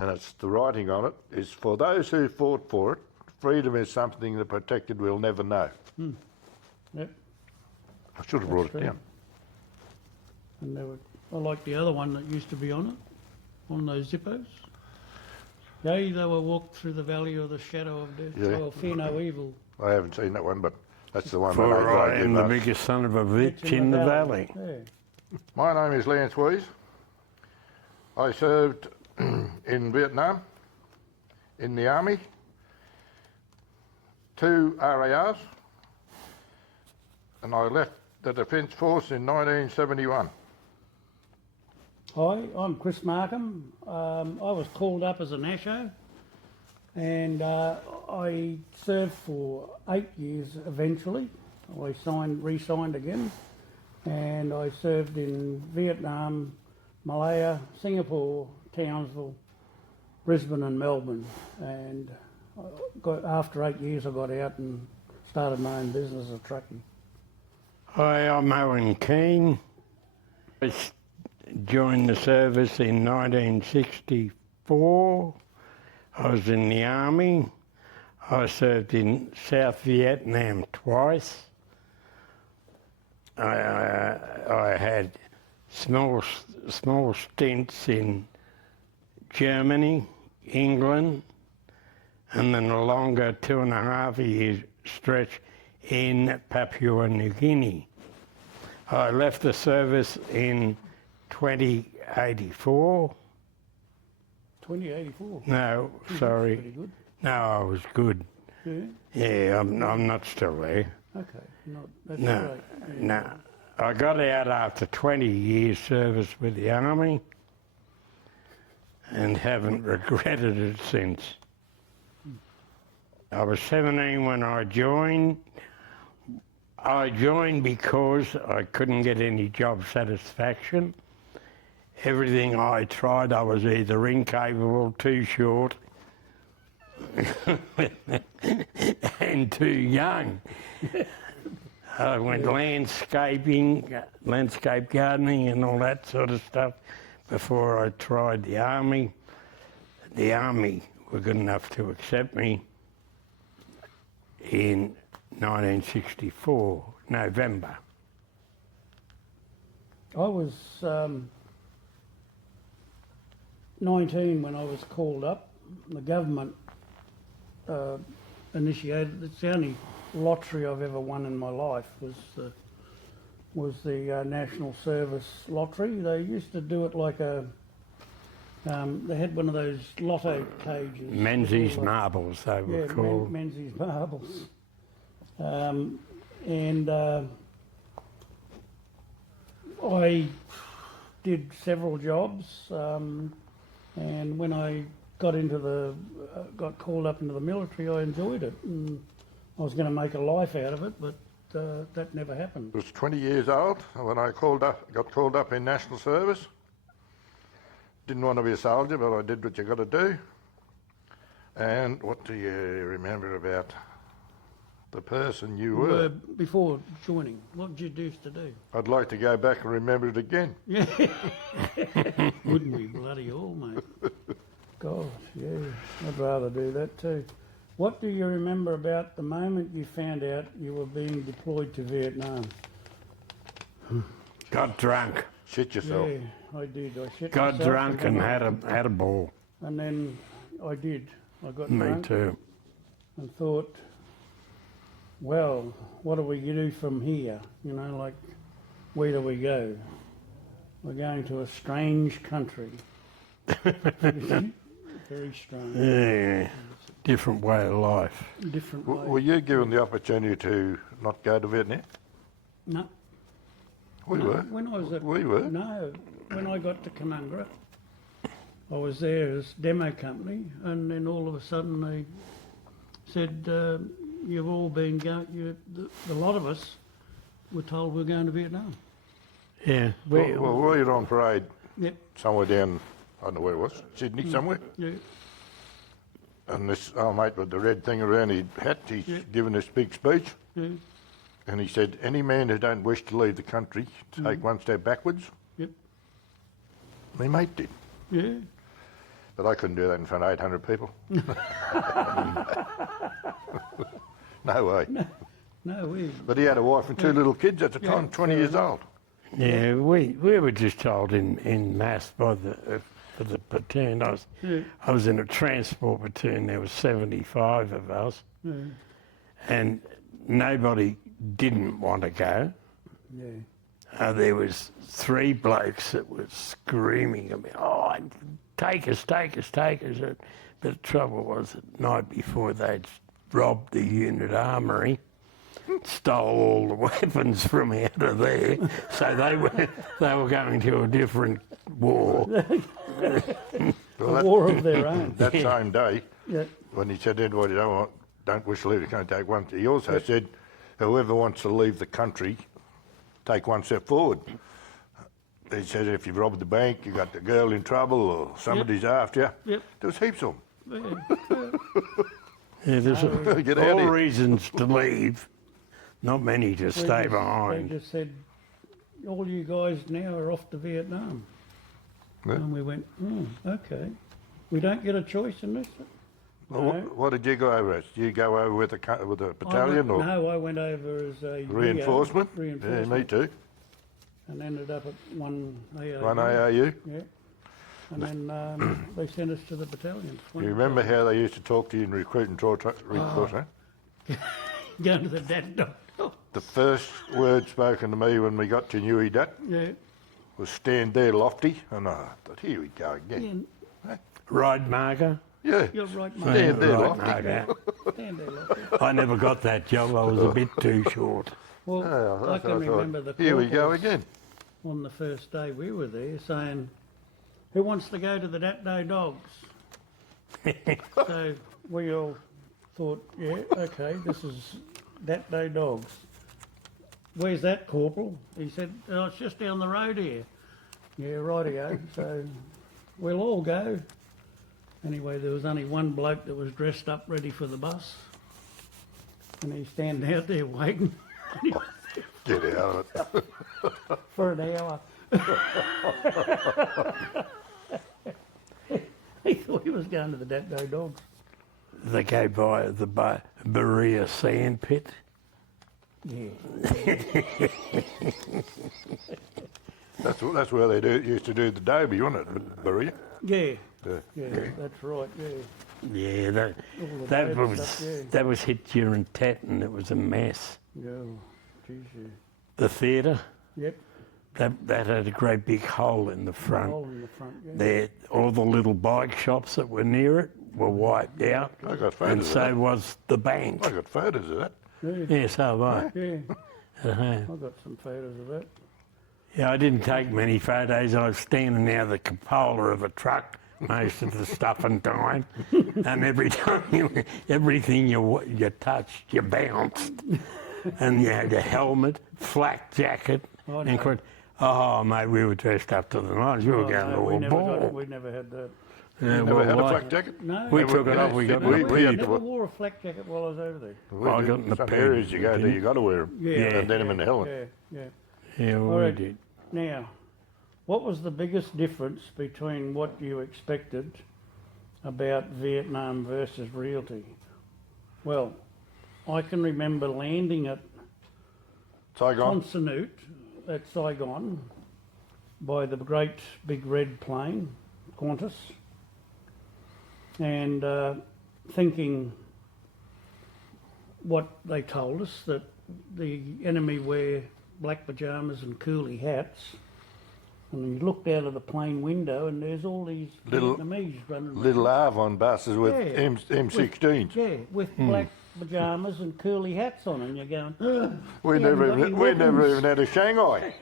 and it's the writing on it is, "For those who fought for it, freedom is something the protected will never know." Yep. I should have brought it true. down. And there were, I like the other one that used to be on it, on those zippos. Yea, they will walk through the valley of the shadow of death. Yeah. They will fear no evil. I haven't seen that one, but that's the one For that I gave am the us. biggest son of a bitch in the valley. Yeah. My name is Lance Wees. I served in Vietnam, in the Army, 2 RARs, and I left the Defence Force in 1971. Hi, I'm Chris Markham. I was called up as an ASHO and I served for 8 years eventually. I re-signed again, and I served in Vietnam, Malaya, Singapore, Townsville, Brisbane and Melbourne, and after 8 years I got out and started my own business of trucking. Hi, I'm Owen Keane. I joined the service in 1964. I was in the Army. I served in South Vietnam twice. I had small stints in Germany, England, and then a longer 2.5-year stretch in Papua New Guinea. I left the service in 2084. 2084? No, Pretty sorry. good. No, I was good. Yeah? Yeah, I'm not still there. Okay, that's No, great. Yeah. no. I got out after 20 years service with the Army and haven't regretted it since. I was 17 when I joined. I joined because I couldn't get any job satisfaction. Everything I tried, I was either incapable, too short, and too young. I went landscape gardening and all that sort of stuff before I tried the Army. The Army were good enough to accept me in 1964, November. I was 19 when I was called up. The government initiated, it's the only lottery I've ever won in my life, was the National Service Lottery. They used to do it like a, they had one of those lotto cages. Menzies marbles, they were called. Menzies marbles. I did several jobs, and when I got called up into the military, I enjoyed it, and I was going to make a life out of it, but that never happened. I was 20 years old when I got called up in national service. Didn't want to be a soldier, but I did what you got to do. And what do you remember about the person you were? Before joining, what did you used to do? I'd like to go back and remember it again. Yeah. Wouldn't we bloody all, mate? Gosh, yeah, I'd rather do that too. What do you remember about the moment you found out you were being deployed to Vietnam? Got drunk. Shit yourself. Yeah, I did. I shit Got myself drunk and had a ball. And then I did. I got Me drunk too. and thought, well, what do we do from here? You know, like, where do we go? We're going to a strange country. Very strange. Yeah, different way of life. Different way. Were you given the opportunity to not go to Vietnam? No. We No, were. When I was at, We were. No, when I got to Canungra, I was there as demo company, and then all of a sudden they said, you've all been going, a lot of us were told we're going to Vietnam. Yeah. Well, we were on parade Yep. somewhere down, I don't know where it was, Sydney somewhere. Yeah. And this old mate with the red thing around his hat, he's given this big speech. Yeah. And he said, any man who don't wish to leave the country, take one step backwards. Yep. My mate did. Yeah. But I couldn't do that in front of 800 people. No way. No, we. But he had a wife and two little kids at the time, Yeah, 20 fair years enough. old. Yeah, we were just told in mass by for the platoon. I was in a transport platoon. There was 75 of us, and nobody didn't want to go. Yeah. There was 3 blokes that were screaming at me, "Oh, take us, take us, take us!" But the trouble was, the night before they'd robbed the unit armoury, stole all the weapons from out of there, so they were going to a different war. Well, A war of their own. that same day, Yeah. when he said, Edward, you don't wish to leave the country, take one. He also said, whoever wants to leave the country, take one step forward. He said, if you've robbed the bank, you got the girl in trouble, or somebody's after you. Yep. There was heaps of them. Yeah, there's Get out all here. reasons to leave, not many to stay They behind. just said, all you guys now are off to Vietnam. Yeah. And we went, okay. We don't get a choice in this. Well, No. what did you go over as? Did you go over with a battalion or No, I went over as a reinforcement? REO, Yeah, me too. and ended up at one AAU. One AAU. Yeah. And then they sent us to the battalion. You remember how they used to talk to you in recruit and draw recruit, huh? Going to the dad dog. The first word spoken to me when we got to Newey Dat Yeah. was stand there lofty, and I thought, here we go again. Ride marker? Yeah, You're right, mate. stand there Ride lofty. marker. Stand there, love. I never got that job. I was a bit too short. Well, Oh, I can remember the here we go corporals again. on the first day we were there saying, who wants to go to the Datdo Dogs? So we all thought, yeah, okay, this is Datdo Dogs. Where's that, Corporal? He said, oh, it's just down the road here. Yeah, rightio. So we'll all go. Anyway, there was only one bloke that was dressed up ready for the bus. And he's standing out there waiting Get out of it. for an hour. He thought he was going to the Datdo Dogs. They go by the Berea sand pit. Yeah. That's where they used to do the Dobie, wasn't it, Berea? Yeah. Yeah. Yeah, that's right, yeah. Yeah, that All the that bad was stuff, yeah. that was hit during Tet, and it was a mess. Yeah, geez, yeah. The theatre, Yep, that had a great big hole in the front. hole in the front, yeah. There, all the little bike shops that were near it were wiped out, I got and photos of so that. was the bank. I got photos of that. Yeah, Yeah, so have I. yeah. At home. I've got some photos of that. Yeah, I didn't take many photos. I was standing near the cupola of a truck most of the stuffing time, and every time everything you touched, you bounced, and you had a helmet, flak jacket, Oh, and no. oh mate, we were dressed up to the nines. We were Oh, going no, to we a never got it. ball. We never had that. Yeah, Never well, had a like- flak jacket? No, We never, took it off. We got we- in the we had pig. to- never wore a flak jacket while I was over there. I got in the Some pig. areas you go to, you got to wear them. Yeah, Denim and helmet. Yeah, yeah. Yeah, well, All we right. did. Now, what was the biggest difference between what you expected about Vietnam versus reality? Well, I can remember landing at Saigon. Consonute at Saigon by the great big red plane, Qantas, and thinking what they told us, that the enemy wear black pyjamas and coolie hats. And you looked out of the plane window and there's all these Little- Vietnamese running around. Little Avon buses with Yeah. M16s. Yeah, with black pyjamas and coolie hats on, and you're going, We They never haven't got any we never weapons. even had a Shanghai.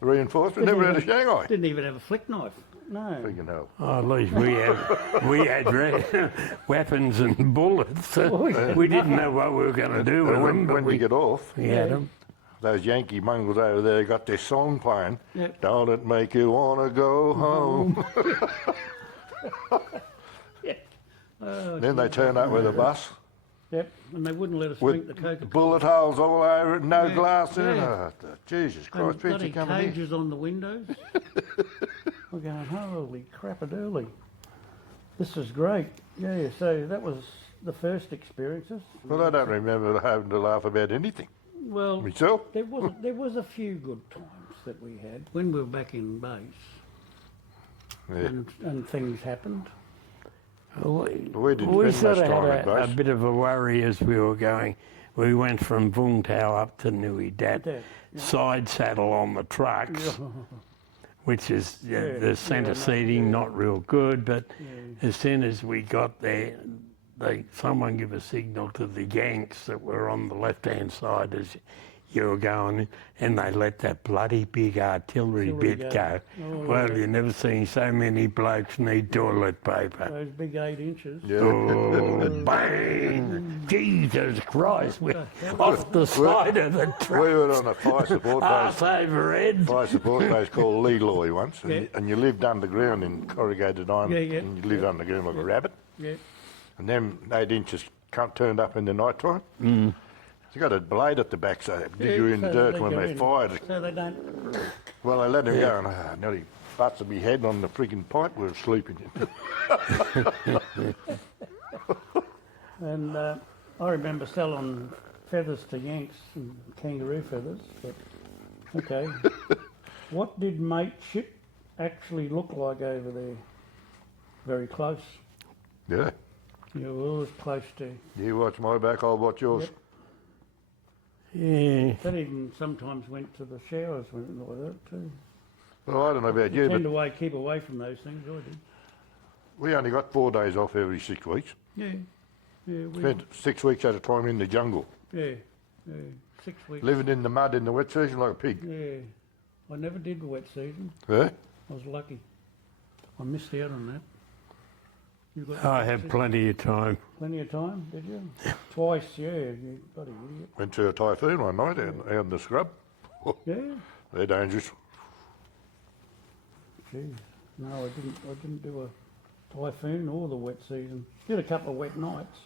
Reinforcement never had a Shanghai. didn't even have a flick knife. No. Freaking hell. Oh, at least we had weapons and bullets. We didn't know what we were going to do with And them, but when we you get off, had them. those Yankee mongrels over there got this song playing. Yep. Don't it make you want to go home? Then they turn up with a bus Yep, and they wouldn't let us drink the with Coca-Cola. bullet holes all over it, no Yeah, glass in it. yeah. Oh, Jesus And Christ, bloody picture coming in. cages on the windows. We're going, holy crap-a-doodly. This was great. Yeah, so that was the first experiences. Well, I don't remember having to laugh about anything. Well, Myself? there was a few good times that we had when we were back in base, Yeah. and things happened. Where did you We spend sort most of time had at a base? bit of a worry as we were going. We went from Vung Tau up to Nui Dat, That, yeah. side saddle on the trucks, which is the centre seating, not real good. But as soon as we got there, someone gave a signal to the Yanks that were on the left-hand side as you were going, and they let that bloody big artillery bit go. Oh, Well, you never seen so many blokes need toilet paper. Those big 8 inches. Yeah. Oh, bang! Jesus Christ, we're off the side of the We truck. were on a fire support Arse base. over head. Fire support base called Leloy once, and, Yeah. and you lived underground in corrugated iron, Yeah, yeah. and you lived underground like a rabbit. Yeah. And them 8 inches turned up in the night time. You got a blade at the back, so they dig you in the so dirt they when go they in. fired. So they don't. Well, they let him go, and nearly busted me head on the frigging pipe we were sleeping in. And I remember selling feathers to Yanks and kangaroo feathers. But okay, what did mateship actually look like over there? Very close. Yeah. You were always close to. You watch my back, I'll watch yours. Yep. Yeah. That even sometimes went to the showers like that too. Well, I don't know about you, Tend but to keep away from those things. I did. we only got 4 days off every 6 weeks. Yeah. Yeah. Spent 6 weeks at a time in the jungle, Yeah. 6 weeks. living in the mud in the wet season like a pig. Yeah. I never did the wet season. Yeah? I was lucky. I missed out on that. You got I wet had season? plenty of time. Plenty of time, did you? Twice, yeah. You bloody idiot. Went to a typhoon one night out in the scrub. Yeah. They're dangerous. Gee. No, I didn't do a typhoon or the wet season. Did a couple of wet nights.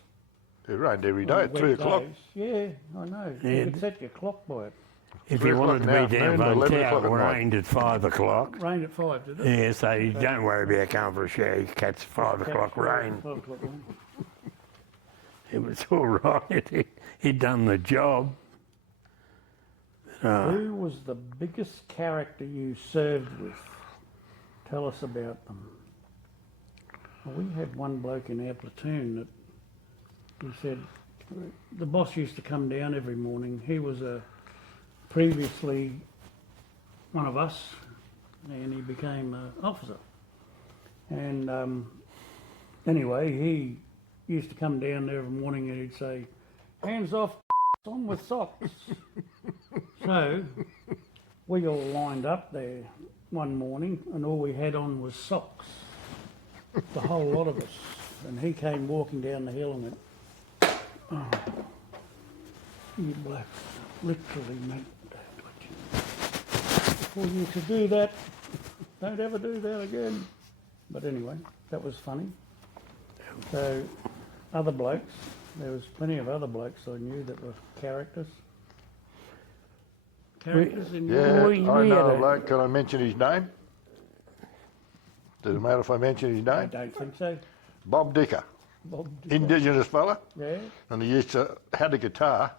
It rained every day Or at wet 3 o'clock. days. Yeah, I know. Yeah. You could set your clock by it. If 3 you o'clock wanted in to the be down afternoon, Vung 11 Tau, o'clock it at night. rained at 5 o'clock. Rained at 5, did it? Yeah, so you don't worry about going for a shower. You catch 5 o'clock rain. 5 o'clock rain. It was all right. He'd done the job. Who was the biggest character you served with? Tell us about them. Well, we had one bloke in our platoon that he said the boss used to come down every morning. He was previously one of us, and he became an officer. And anyway, he used to come down there every morning and he'd say, "Hands off, on with socks." So we all lined up there one morning and all we had on was socks, the whole lot of us. And he came walking down the hill and went, "Oh, you blokes literally meant that. For you to do that, don't ever do that again." But anyway, that was funny. So other blokes, there was plenty of other blokes I knew that were characters. Characters in Yeah, We- I we know had a a- bloke. Can I mention his name? Does it matter if I mention his I name? don't think so. Bob Dicker, Bob, Indigenous fella, yeah. and he had a guitar,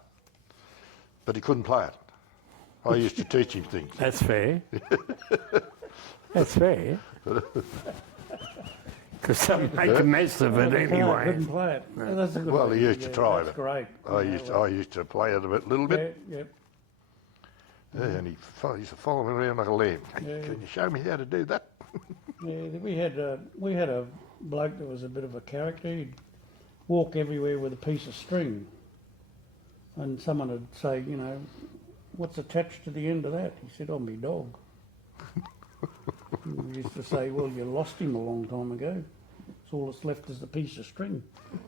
but he couldn't play it. I used to teach him things. That's fair. That's fair. Because some make a mess of it anyway. Couldn't play it. Yeah, that's a good Well, one. he used to try That's it. great. I used to play it a little bit. Yeah, Yeah, and he used to follow me around like a lamb. Yeah. Can you show me how to do that? yeah. We had a bloke that was a bit of a character. He'd walk everywhere with a piece of string, and someone would say, you know, "What's attached to the end of that?" He said, "Oh, me dog." We used to say, "Well, you lost him a long time ago. So all that's left is the piece of string."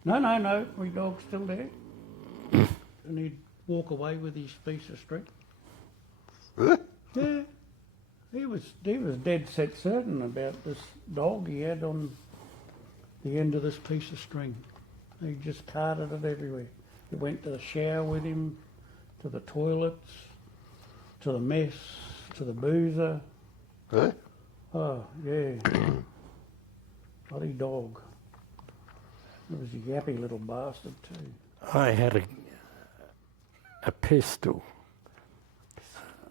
No, my dog's still there. And he'd walk away with his piece of string. Huh? Yeah, he was dead set certain about this dog he had on the end of this piece of string. He just carted it everywhere. He went to the shower with him, to the toilets, to the mess, to the boozer. Huh? Oh, yeah. Bloody dog. He was a yappy little bastard too. I had a pistol.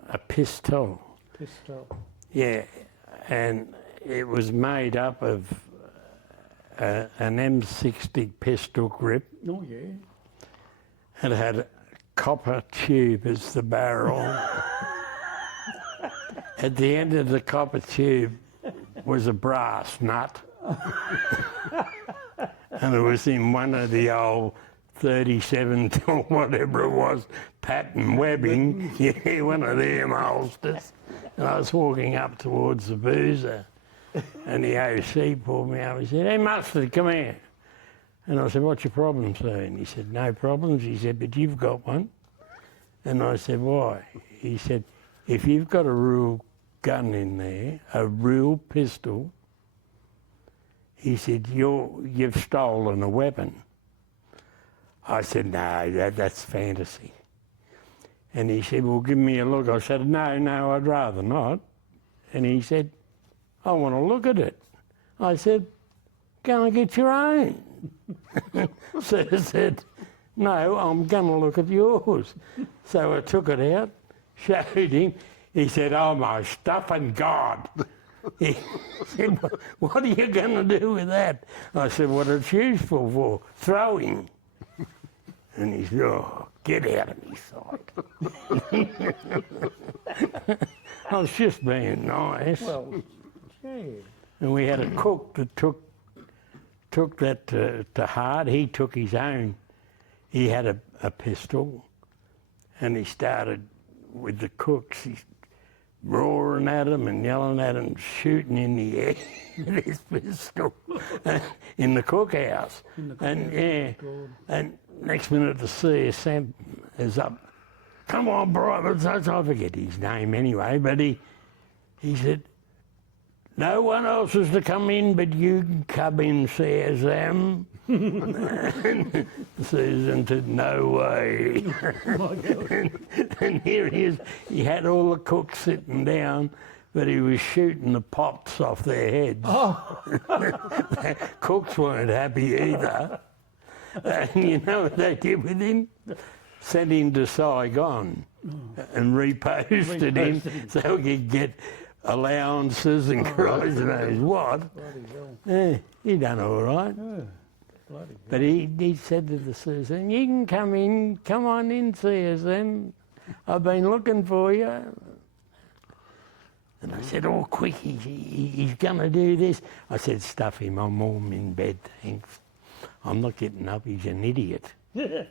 A pistol. Pistol. Yeah, and it was made up of an M60 pistol grip. Oh yeah. It had a copper tube as the barrel. At the end of the copper tube was a brass nut. And it was in one of the old 37 or whatever it was, pattern webbing, yeah, one of them holsters. And I was walking up towards the boozer, and the OC pulled me over. He said, "Hey, Mustard, come here." And I said, "What's your problem, sir?" And he said, "No problems." He said, "But you've got one." And I said, "Why?" He said, "If you've got a real gun in there, a real pistol," he said, you've stolen a weapon." I said, "No, that's fantasy." And he said, "Well, give me a look." I said, No, I'd rather not." And he said, "I want to look at it." I said, "Go and get your own." So I said, "No, I'm going to look at yours." So I took it out, showed him. He said, "Oh, my stuffing God." He said, "What are you going to do with that?" I said, "What it's useful for, throwing." And he said, "Oh, get out of my sight." I was just being nice. Well, yeah. And we had a cook that took that to heart. He took his own. He had a pistol, and he started with the cooks. He's roaring at them and yelling at them, shooting in the air with his pistol in the cookhouse. And next minute the CSM is up. "Come on, bro." I forget his name anyway, but he said, "No one else is to come in, but you can come in, CSM." And Susan said, "No way." And here he is. He had all the cooks sitting down, but he was shooting the pots off their heads. Oh. Cooks weren't happy either. And you know what they did with him? Sent him to Saigon and reposted him so he could get allowances and Christ knows what. Yeah, he done all right. But he said to the CSM, "You can come in, come on in, CSM. I've been looking for you." And I said, "Oh, quick, he's going to do this." I said, "Stuff him, I'm warm in bed, thanks. I'm not getting up, he's an idiot." But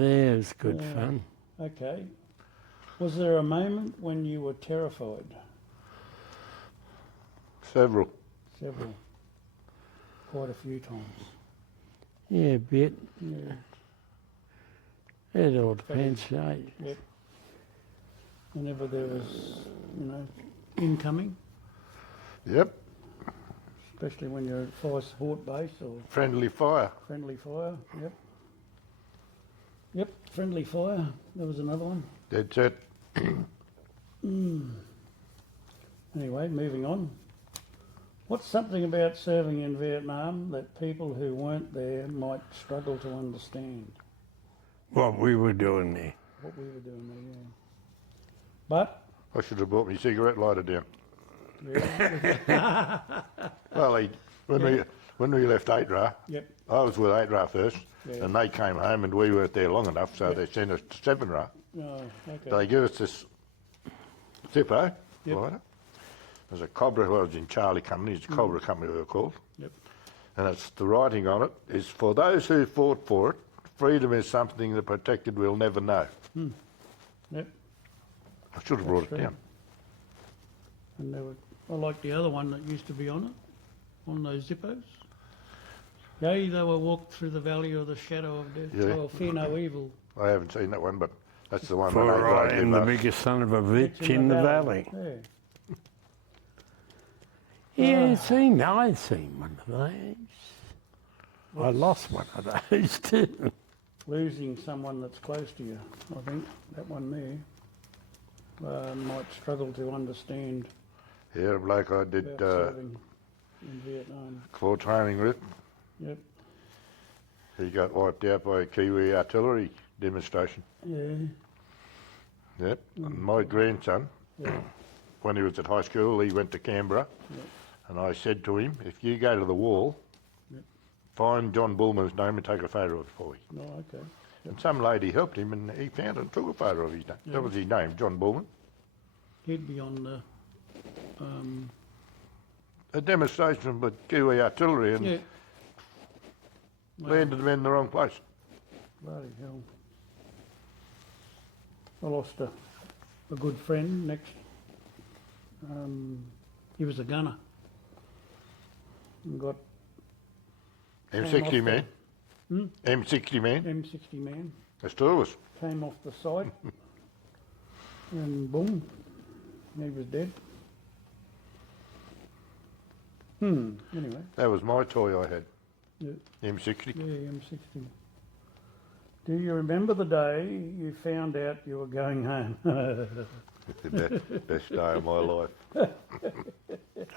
yeah, it was good fun. Okay. Was there a moment when you were terrified? Several. Several. Quite a few times. Yeah, a bit. Yeah. It all depends, eh? Yep. Whenever there was, incoming, Yep. especially when you're at fire support base or Friendly fire. friendly fire. Yep. Yep, friendly fire. There was another one. Dead set. Anyway, moving on. What's something about serving in Vietnam that people who weren't there might struggle to understand? What we were doing there. What we were doing there, yeah. But, I should have brought my cigarette lighter down. yeah, Well, when we left 8RA, yep, I was with 8RA first, Yeah. and they came home and we weren't there long enough, so they sent us to 7RA. oh, okay. They give us this Zippo Yep. lighter. There's a Cobra, well, it was in Charlie Company, it's a Cobra company we were called. Yep. And it's the writing on it is, "For those who fought for it, freedom is something the protected will never know." Yep. I should have brought it true. down. And there were, I like the other one that used to be on it, on those Zippos. Yea, they will walk through the valley of the shadow of death. Yeah. Oh, fear no evil. I haven't seen that one, but that's the one For that I gave am the us. biggest son of a bitch It's in the valley. Yeah. Yeah, I've seen one of those. I lost one of those too. Losing someone that's close to you, I think, that one there, might struggle to understand Yeah, a bloke I did about serving in Vietnam. claw training with, Yep. He got wiped out by a Kiwi artillery demonstration. Yeah. Yep. And my grandson, Yeah. when he was at high school, he went to Canberra, Yep. and I said to him, if you go to the wall, Yep. find John Bullman's name and take a photo of it for me. Oh, okay. And some lady helped him, and he found it and took a photo of his name. Yeah. That was his name, John Bullman. He'd be on the. A demonstration with Kiwi artillery and Yeah. Well, landed them in the wrong place. bloody hell. I lost a good friend next. He was a gunner. And got M60 off man. Hmm? M60 man. M60 man. There's two of us. Came off the site. And boom. He was dead. Anyway. That was my toy I had. Yeah. M60. Yeah, M60. Do you remember the day you found out you were going home? The best day of my life.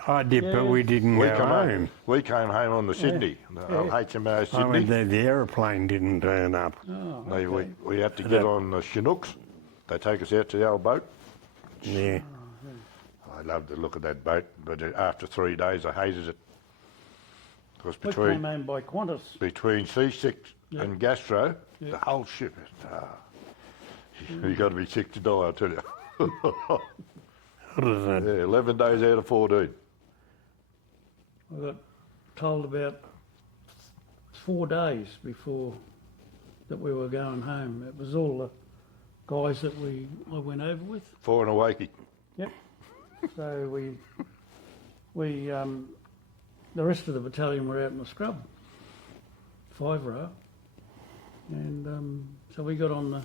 I did, but we didn't We go come home. home. We came home on the Sydney, the HMO I Sydney. went there, the aeroplane didn't turn up. Oh, They- okay. we had to get on the Chinooks. They take us out to the old boat. Yeah. I loved the look of that boat, but after 3 days I hated it. Because We came home by Qantas. between C6 Yeah. and Gastro, Yeah. the whole ship is, you got to be sick to die, I tell you. What is that? Yeah, 11 days out of 14. I got told about 4 days before that we were going home. It was all the guys that I went over with. 4 and a wakey. Yep. So the rest of the battalion were out in the scrub, 5-row, and so we got on the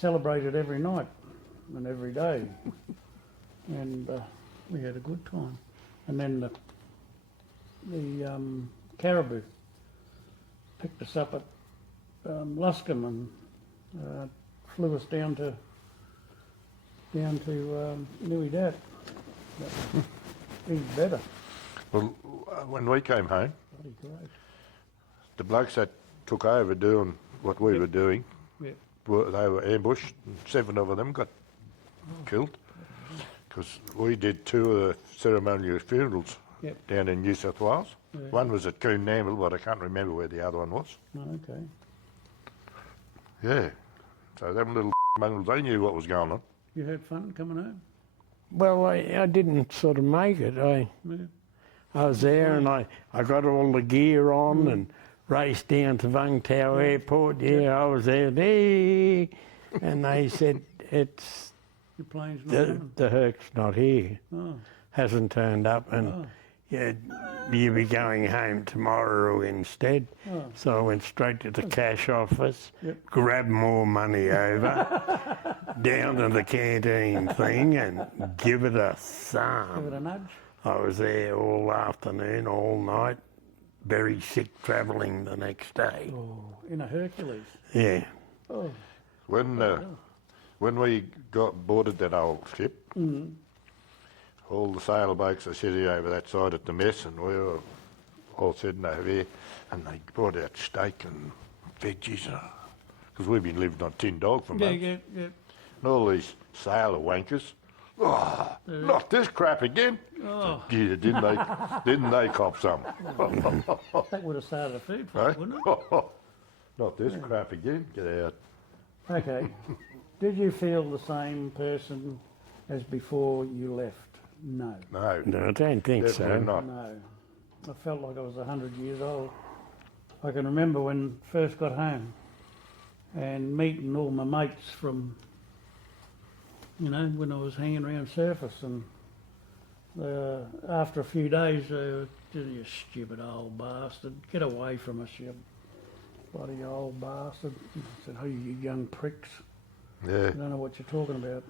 celebrated every night and every day, and we had a good time. And then the caribou picked us up at Luscombe and flew us down to Nui Dat. Even better. Well, when we came home, Bloody great. the blokes that took over doing what we were doing, Yeah. they were ambushed, and 7 of them got killed. Because we did 2 of the ceremonial funerals Yep. down in New South Wales. Yeah. One was at Coonamble, but I can't remember where the other one was. Oh, okay. Yeah. So them little mongrels, they knew what was going on. You had fun coming home? Well, I didn't sort of make it. I was there and I got all the gear on and raced down to Vung Tau Airport. Yeah, I was there. Hey, and they said, it's Your plane's not coming? the Herc's not here. Oh, Hasn't turned up and yeah, you'll be going home tomorrow instead. Oh. So I went straight to the cash office, Yep. grabbed more money over, down to the canteen thing and give it a give it thumb. a nudge. I was there all afternoon, all night, very sick travelling the next day. Oh, in a Hercules. Yeah. Oh, When we got boarded that old ship, all the sailor blokes are sitting over that side at the mess, and we were all sitting over there, and they brought out steak and veggies, because we've been living on tin dog for yeah, months. yeah, yeah. And all these sailor wankers, not this crap again. Oh. Yeah, didn't they cop some? That would have started a food fight, Right? wouldn't it? Not this crap again. Get out. Okay. Did you feel the same person as before you left? No. No, No, I don't think definitely so. not. No. I felt like I was 100 years old. I can remember when I first got home and meeting all my mates from, when I was hanging around surface, and after a few days, you stupid old bastard, get away from us, you bloody old bastard. I said, oh, you young pricks, Yeah, I don't know what you're talking about.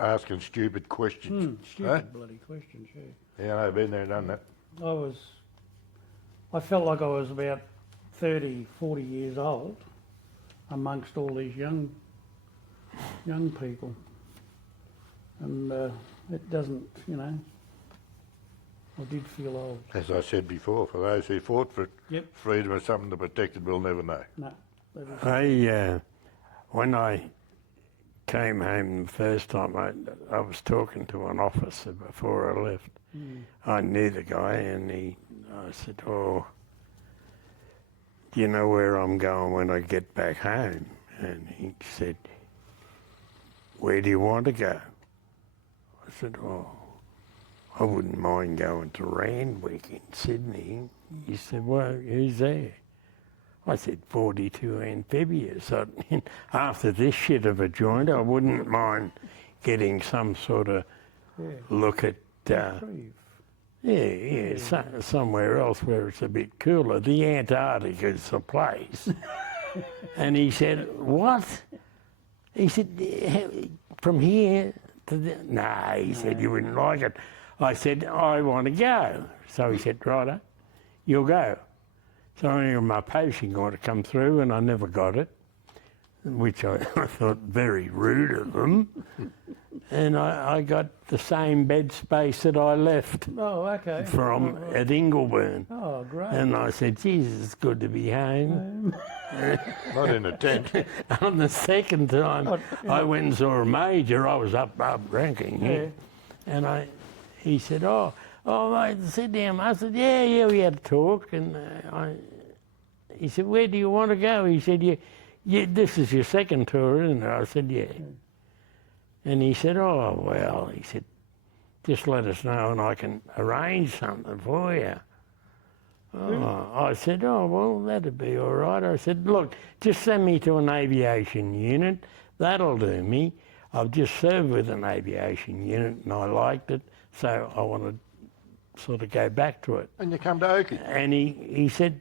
asking stupid questions. Stupid Huh? bloody questions, yeah. Yeah, I've been there, done that. I felt like I was about 30, 40 years old amongst all these young people. And it doesn't, I did feel old. As I said before, for those who fought for it, Yep. freedom is something to protect it, we'll never know. No. That is, When I came home the first time, I was talking to an officer before I left. I knew the guy, and I said, "Oh, do you know where I'm going when I get back home?" And he said, "Where do you want to go?" I said, "Oh, I wouldn't mind going to Randwick in Sydney." He said, "Well, who's there?" I said, 42 amphibious. So after this shit of a joint, I wouldn't mind getting some sort of look at, reprieve. somewhere else where it's a bit cooler. The Antarctica's the place. And he said, "What?" He said, "From here to the..." "No," he said, "you wouldn't like it." I said, "I want to go." So he said, "Righto, you'll go." So I knew my posting ought to come through, and I never got it, which I thought very rude of them. And I got the same bed space that I left Oh, okay. from at Ingleburn. Oh, great. And I said, "Jesus, it's good to be home." Not in a tent. On the second time, I went and saw a major. I was up drinking, and he said, "Oh, mate, sit down." I said, "Yeah, we had a talk." And he said, "Where do you want to go?" He said, "Yeah, this is your second tour, isn't it?" I said, "Yeah." And he said, "Oh, well," he said, "just let us know and I can arrange something for you." Oh, I said, "Oh, well, that'd be all right." I said, "Look, just send me to an aviation unit. That'll do me. I've just served with an aviation unit and I liked it, so I want to sort of go back to it." And you come to Oakey. And he said,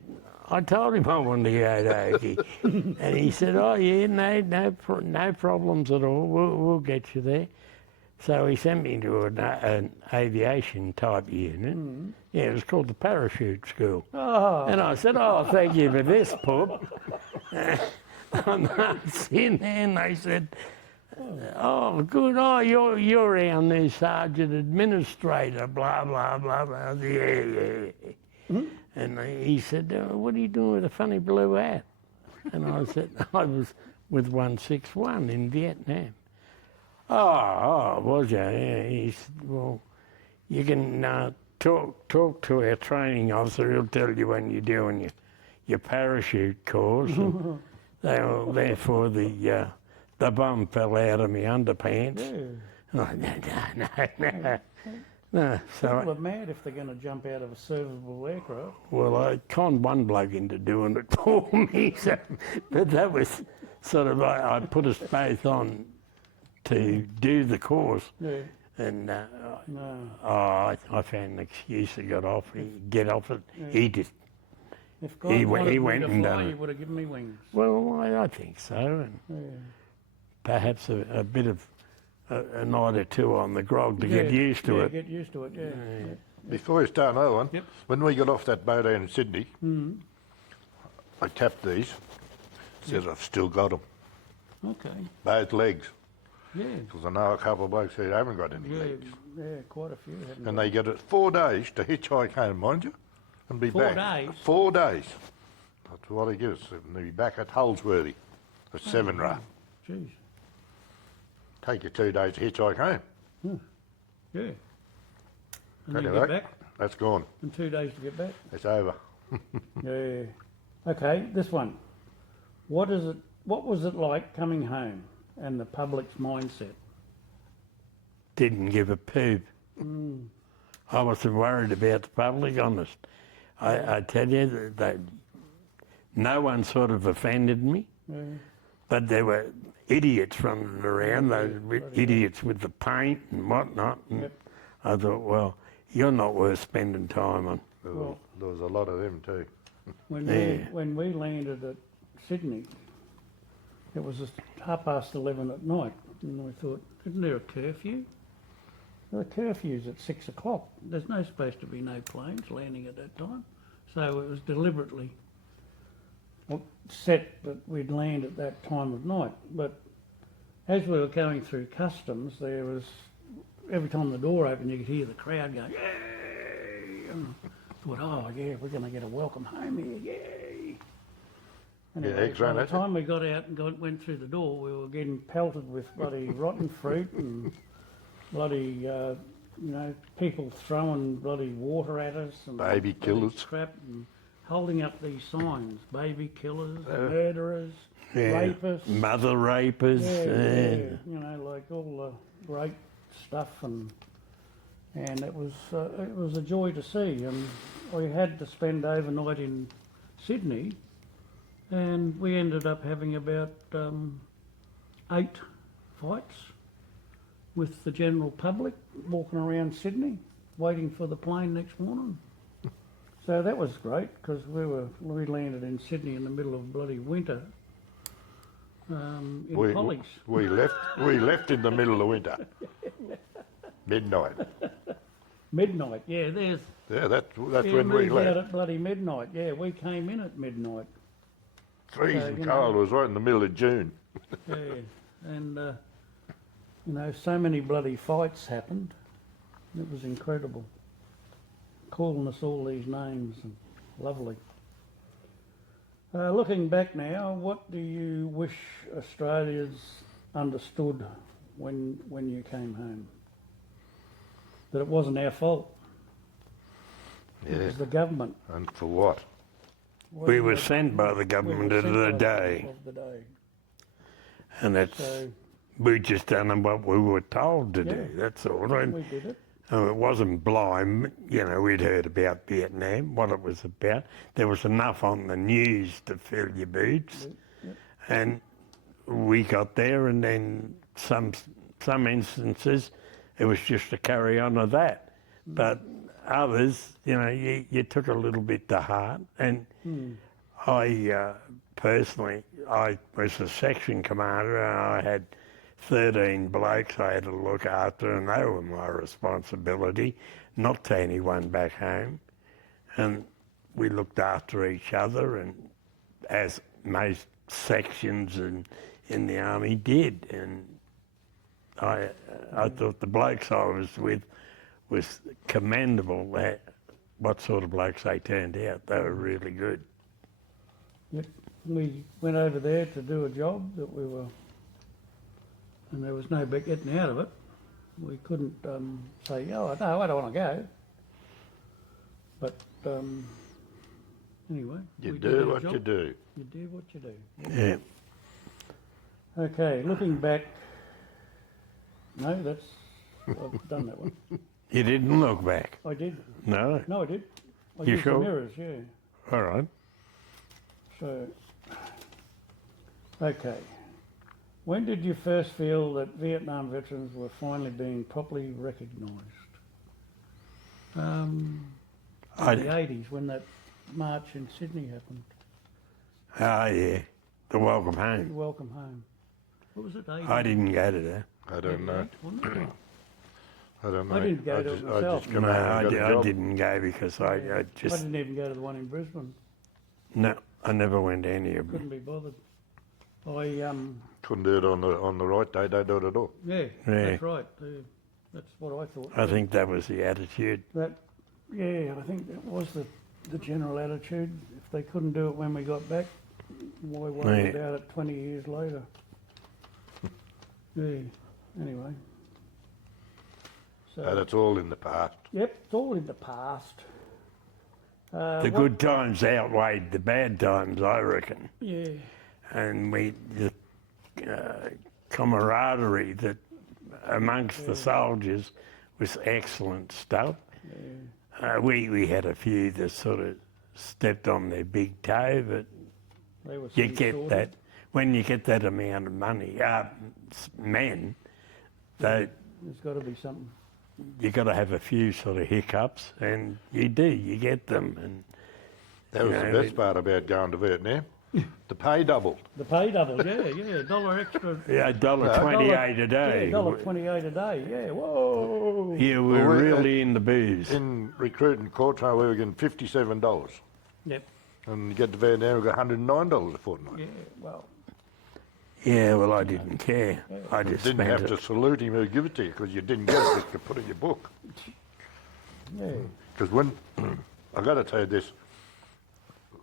I told him I wanted to go to Oakey. And he said, "Oh, yeah, no problems at all. We'll get you there." So he sent me to an aviation type unit. Yeah, it was called the parachute school. Oh. And I said, "Oh, thank you for this, pup." And I was in there and they said, "Oh, good. Oh, you're our new sergeant administrator, blah, blah, blah, blah." I said, "Yeah." And he said, "What are you doing with a funny blue hat?" And I said, "I was with 161 in Vietnam." Oh, was you? Yeah. He said, "Well, you can talk to our training officer. He'll tell you when you're doing your parachute course." And they were there for the bum fell out of my underpants. Yeah. Oh, no. People So, are mad if they're going to jump out of a serviceable aircraft. well, I conned one bloke into doing it for me. So, but that was sort of, I put us both on to do the course. Yeah. And No. I found an excuse to get off it. He just, If God He wanted me went to and fly, done he it. would have given me wings. well, I think so. And Yeah. perhaps a bit of a night or two on the grog to get used to it. Get used to it, yeah. Before you start another one, Yep. when we got off that boat out in Sydney, I tapped these, said I've still got them, Okay. both legs, Yeah. because I know a couple of blokes who haven't got any Yeah, legs. yeah, quite a few. Haven't And got they get it 4 days to hitchhike home, mind you, and be 4 back. days? 4 days. That's what they give us, and they'll be back at Hullsworthy, a 7-run. Jeez. Take you 2 days to hitchhike home. Yeah. And then Anyway, get back, that's gone. and 2 days to get back. It's over. Yeah. Okay, this one. What was it like coming home and the public's mindset? Didn't give a poop. I wasn't worried about the public, honest. I tell you, that no one sort of offended me, but there were idiots running around, those idiots with the paint and whatnot. And Yep. I thought, well, you're not worth spending time on. There was a lot of them too. When we landed at Sydney, it was just 11:30 at night, and I thought, isn't there a curfew? The curfew's at 6 o'clock. There's no supposed to be no planes landing at that time, so it was deliberately set that we'd land at that time of night. But as we were going through customs, there was every time the door opened, you could hear the crowd going, "Yay!" and thought, oh yeah, we're going to get a welcome home here, yay. Anyway, by exactly. the time we got out and went through the door, we were getting pelted with bloody rotten fruit and bloody, people throwing bloody water at us and Baby bloody killers. crap and holding up these signs, baby killers, murderers, Yeah. rapists. Mother rapers. Yeah, like all the great stuff, and it was a joy to see. And we had to spend overnight in Sydney, and we ended up having about 8 fights with the general public walking around Sydney, waiting for the plane next morning. So that was great because we landed in Sydney in the middle of bloody winter. In Polly's. We left in the middle of winter. Midnight. Midnight, yeah, there's... Yeah, that's Yeah, when we moved out left. at bloody midnight, yeah, we came in at midnight. Freezing you cold. know. It was right in the middle of June. Yeah, and, so many bloody fights happened. It was incredible. Calling us all these names, and lovely. Looking back now, what do you wish Australians understood when you came home? That it wasn't our fault. It Yeah. was the government. And for what? We were sent by the government of the day, and it's So we just done what we were told to do. Yeah. That's all. And, we did it. it wasn't blind. We'd heard about Vietnam, what it was about. There was enough on the news to fill your boots, and we got there, and then some instances it was just a carry on of that, but others, you took a little bit to heart. And I personally, I was a section commander, and I had 13 blokes I had to look after, and they were my responsibility, not to anyone back home. And we looked after each other, and as most sections in the army did. And I thought the blokes I was with was commendable, what sort of blokes they turned out. They were really good. Yep. We went over there to do a job that we were, and there was no getting out of it. We couldn't say, oh, no, I don't want to go. But anyway. You we do did our what job. you do. You do what you do. Yeah. Okay, looking back, no, that's, I've done that one. You didn't look back? I did. No? No, I did. I You used sure? the mirrors, yeah. All right. So, okay. When did you first feel that Vietnam veterans were finally being properly recognised? In I the did. 80s, when that march in Sydney happened. Oh, yeah. The welcome home. Welcome home. What was it, 80? I didn't go to that. I don't know. Wasn't it? I don't know. I didn't go to it myself. just come No, out and got a I job. didn't go because I I just... didn't even go to the one in Brisbane. No, I never went to any of them. Couldn't be bothered. I Couldn't do it on the right day. Don't do it at all. yeah, Yeah. that's right. That's what I thought. I think that was the attitude. Yeah, I think that was the general attitude. If they couldn't do it when we got back, why worry Yeah. about it 20 years later? Yeah. Anyway. So, But it's all in the past. yep, it's all in the past. The good times outweighed the bad times, I reckon. Yeah. And the camaraderie that amongst the soldiers was excellent stuff. We had a few that sort of stepped on their big toe, but They were you some get sort of- that when you get that amount of money. Men, they There's got to be something. you got to have a few sort of hiccups, and you get them. And That was You the know, best part about going to Vietnam. The pay doubled. The pay double, yeah, $1 extra. yeah, $1.28 a day. Yeah, $1.28 a day, yeah, whoa. Yeah, we're Well, we- really in the booze. In recruiting Courtray, we were getting $57. Yep, And you get to Vietnam, we got $109 a fortnight. yeah, well, Yeah, well, I didn't care. I just Didn't spent have it. to salute him who give it to you because you didn't get it, you could put it in your book. yeah. Because when, I got to tell you this,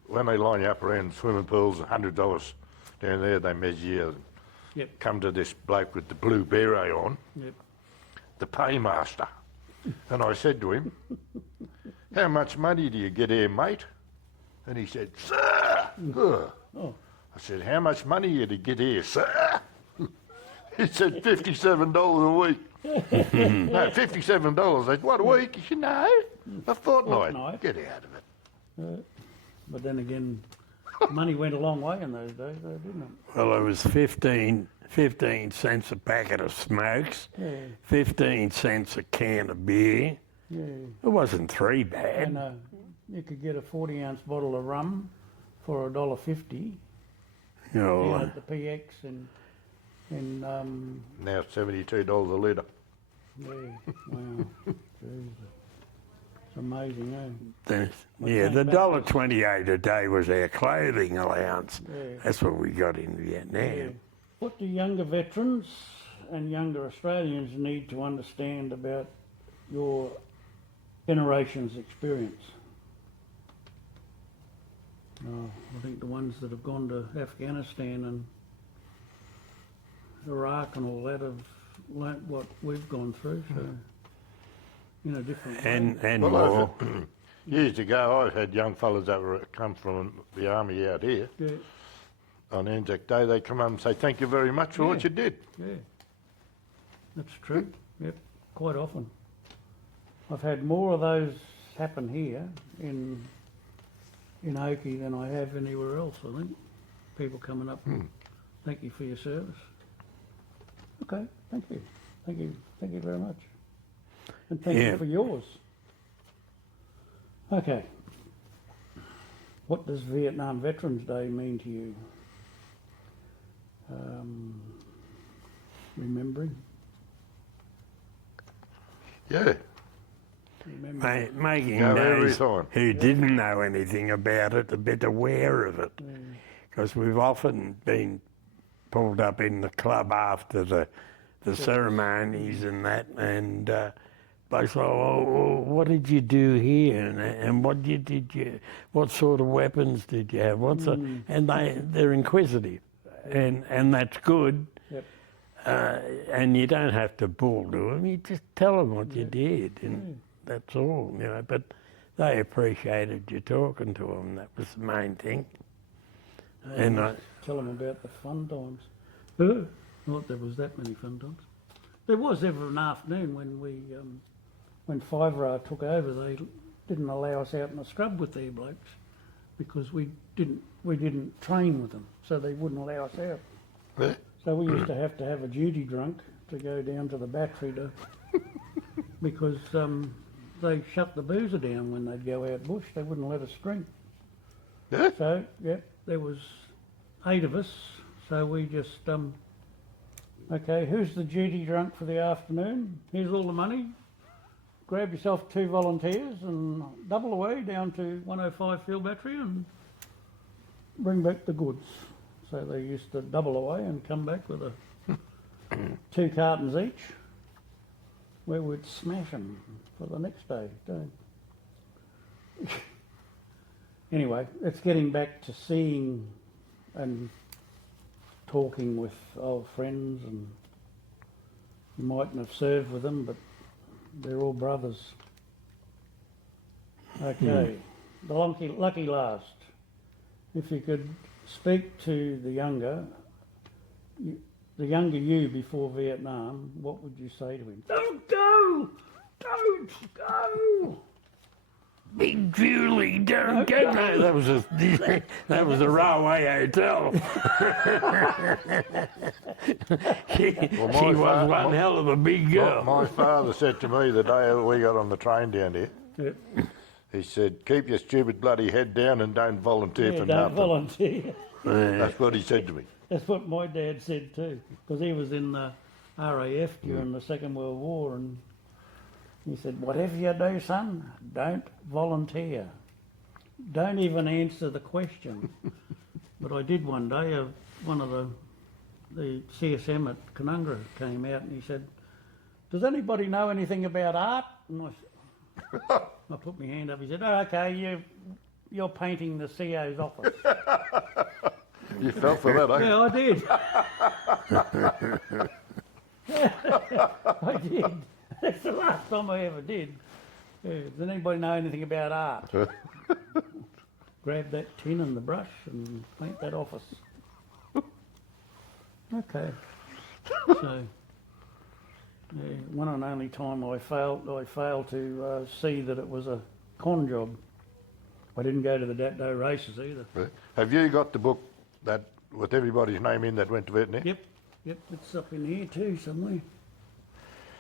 when they line you up around swimming pools, $100 down there, they measure you. Yep. Come to this bloke with the blue beret on, Yep. the paymaster. And I said to him, how much money do you get here, mate? And he said, sir. Oh. I said, how much money do you get here, sir? He said, $57 a week. No, $57. I said, what, a week? He said, no, a fortnight. Fortnight. Get out of it. But then again, money went a long way in those days, though, didn't it? Well, it was 15 cents a packet of smokes, Yeah. 15 cents a can of beer. Yeah. It wasn't three bad. And you could get a 40-ounce bottle of rum for $1.50 You know, down at the PX and Now it's $72 a litre. yeah, wow, jeez. It's amazing, yeah, the $1.28 a day was our clothing allowance. Yeah. That's what we got in Vietnam. Yeah. What do younger veterans and younger Australians need to understand about your generation's experience? I think the ones that have gone to Afghanistan and Iraq and all that have learnt what we've gone through, so in a different way. And Well, more. Years ago, I had young fellas that were come from the army out here. Yeah, On Anzac Day, they come up and say, thank you very much for what you did. yeah, that's true. Yep, quite often. I've had more of those happen here in Oakey than I have anywhere else, I think. People coming up and thank you for your service. Okay, thank you. Thank you very much. And thank Yeah. you for yours. Okay. What does Vietnam Veterans Day mean to you? Remembering? Yeah. Remembering. Making Yeah, every those time. who didn't know anything about it a bit aware of it. Because we've often been pulled up in the club after the ceremonies and that, and they say, "Oh, what did you do here? And what sort of weapons did you have? And they're inquisitive, and that's good. Yep. And you don't have to bull to them. You just tell them what you did, and that's all, you know. But they appreciated you talking to them. That was the main thing. And Tell them about the fun times. Not there was that many fun times. There was ever an afternoon when Five Ra took over. They didn't allow us out in the scrub with their blokes because we didn't train with them, so they wouldn't allow us out. Yeah. So we used to have a duty drunk to go down to the battery to because they shut the boozer down when they'd go out bush. They wouldn't let us drink. Yeah. So, yep, there was 8 of us, so we just, okay, who's the duty drunk for the afternoon? Here's all the money. Grab yourself 2 volunteers and double away down to 105 Field Battery and bring back the goods. So they used to double away and come back with 2 cartons each, where we'd smash them for the next day. Anyway, it's getting back to seeing and talking with old friends, and you mightn't have served with them, but they're all brothers. Okay, the lucky last. If you could speak to the younger you before Vietnam, what would you say to him? Don't go! Don't go! Big Julie, don't go. No, that was a railway hotel. she was one hell of a big girl. My father said to me the day we got on the train down here, Yep. he said, keep your stupid bloody head down and don't volunteer Yeah, for don't nothing. volunteer. That's what he said to me. That's what my dad said too, because he was in the RAF during the Second World War, and he said, whatever you do, son, don't volunteer. Don't even answer the question. But I did one day. One of the CSM at Canungra came out and he said, does anybody know anything about art? And I said, I put my hand up. He said, "Oh, okay, you're painting the CO's office." You fell for that, eh? Yeah, I did. I did. That's the last time I ever did. Yeah. Does anybody know anything about art? Grab that tin and the brush and paint that office. Okay. So, yeah, one and only time I failed to see that it was a con job. I didn't go to the that day races either. Have you got the book that with everybody's name in that went to veterinary? Yep, it's up in here too somewhere.